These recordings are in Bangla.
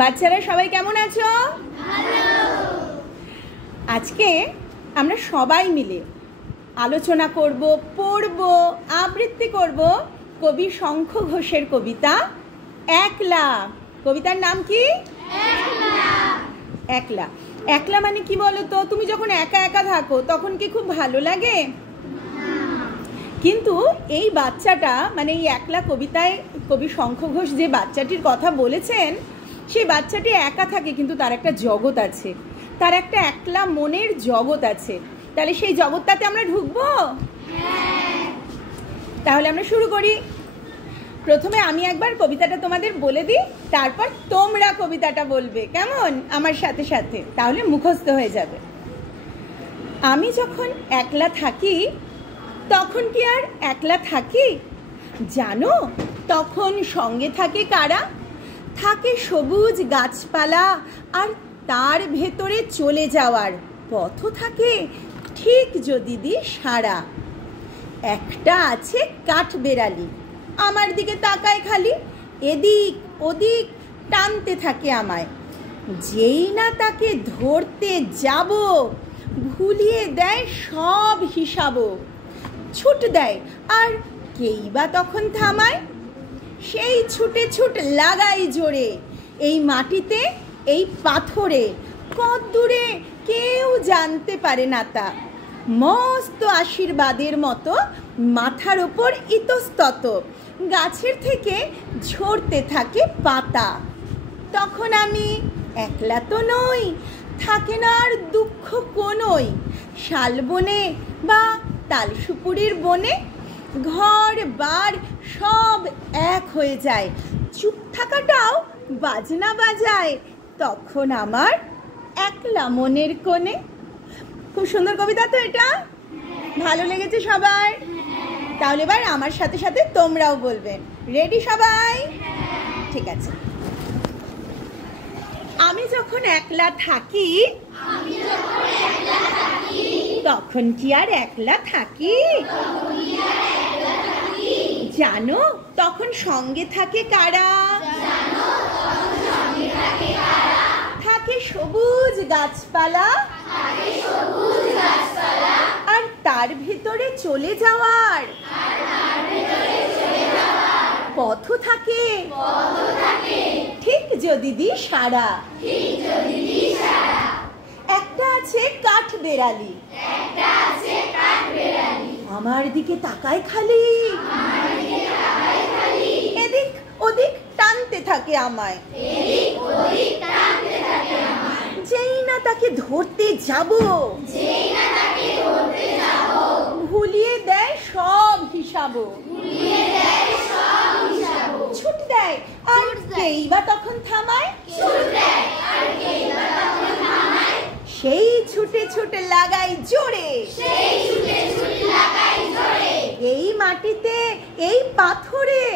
বাচ্চারা সবাই কেমন আছো? আজকে আমরা সবাই মিলে আলোচনা করব, পড়ব, আবৃত্তি করব কবি শঙ্খ ঘোষের কবিতা একলা। কবিতার নাম কি? একলা। একলা মানে কি বলো তো? তুমি যখন একা একা থাকো তখন কি খুব ভালো লাগে? কিন্তু এই বাচ্চাটা মানে এই একলা কবিতায় কবি শঙ্খ ঘোষ যে বাচ্চাটির কথা বলেছেন, সেই বাচ্চাটি একা থাকে কিন্তু তার একটা জগৎ আছে, তার একটা একলা মনের জগৎ আছে। তাহলে সেই জগৎটাতে আমরা ঢুকবো? তাহলে আমরা শুরু করি। প্রথমে আমি একবার কবিতাটা তোমাদের বলে দিই, তারপর তোমরা কবিতাটা বলবে, কেমন? আমার সাথে সাথে, তাহলে মুখস্থ হয়ে যাবে। আমি যখন একলা থাকি তখন কি আর একলা থাকি? জানো তখন সঙ্গে থাকে কারা? থাকে সবুজ গাছপালা, আর তার ভেতরে চলে যাওয়ার পথও থাকে ঠিক যদি দি সারা। একটা আছে কাঠবেড়ালি, আমার দিকে তাকায় খালি, এদিক ওদিক টানতে থাকে আমায়। যেই না তাকে ধরতে যাব, ভুলিয়ে দেয় সব হিসাব। ছুট দেয় আর কেই বা তখন থামায়, সেই ছুটে ছুট লাগাই জোরে, এই মাটিতে এই পাথরে, কত দূরে কেউ জানতে পারে না তা। মস্ত আশীর্বাদের মতো মাথার ওপর ইতস্তত, গাছের থেকে ঝরতে থাকে পাতা। তখন আমি একলা তো নই, থাকে না আর দুঃখ কোনোই। শালবনে বা তালসুপুরির বনে ঘর বার সব এক হয়ে যায়, চুপ থাকাটাও বাজনা বাজায় তখন আমার একলা মনের কোণে। খুব সুন্দর কবিতা তো এটা? ভালো লেগেছে সবার? তাহলে এবার আমার সাথে সাথে তোমরাও বলবেন। রেডি সবাই? ঠিক আছে। আমি যখন একলা থাকি তখন কি আর একলা থাকি? জানো তখন সঙ্গে থাকে কারা? থাকে সবুজ গাছপালা, আর তার ভিতরে চলে যাওয়ার পথও থাকে ঠিক যদি দি সারা। একটা আছে কাঠবেড়ালি, আমার দিকে তাকায় খালি, এদিক ওদিক টানতে থাকে আমায়। যেই না তাকে ধরতে যাব, ভুলিয়ে দেয় সব হিসাব। ছুট দেয় আর কেই বা তখন থামায়, সেই ছুটে ছুটে লাগাই জোরে, এই মাটিতে এই পাথরে,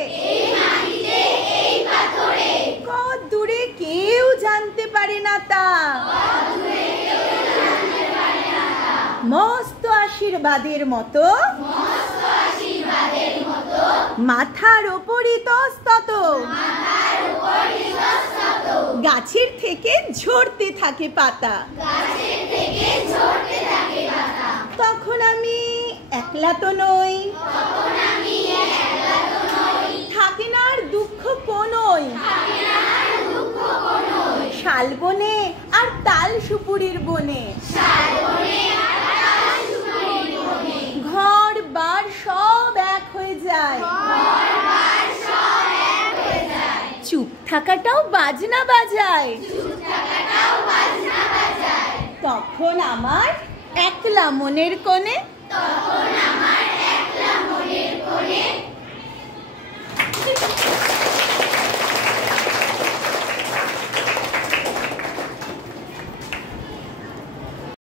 কত দূরে কেউ জানতে পারে না তা। মস্ত আশীর্বাদের মতো মাথার ওপর ইতস্তত, গাছের থেকে ঝরতে থাকে পাতা। তখন আমি একলা তো নই, থাকে না আর দুঃখ কোনোই। শালবনে আর তাল সুপুরির বনে, ঘর বার সব এক হয়ে যায়, চুপ থাকাটাও বাজনা বাজায় তখন আমার একলা মনের কোণে।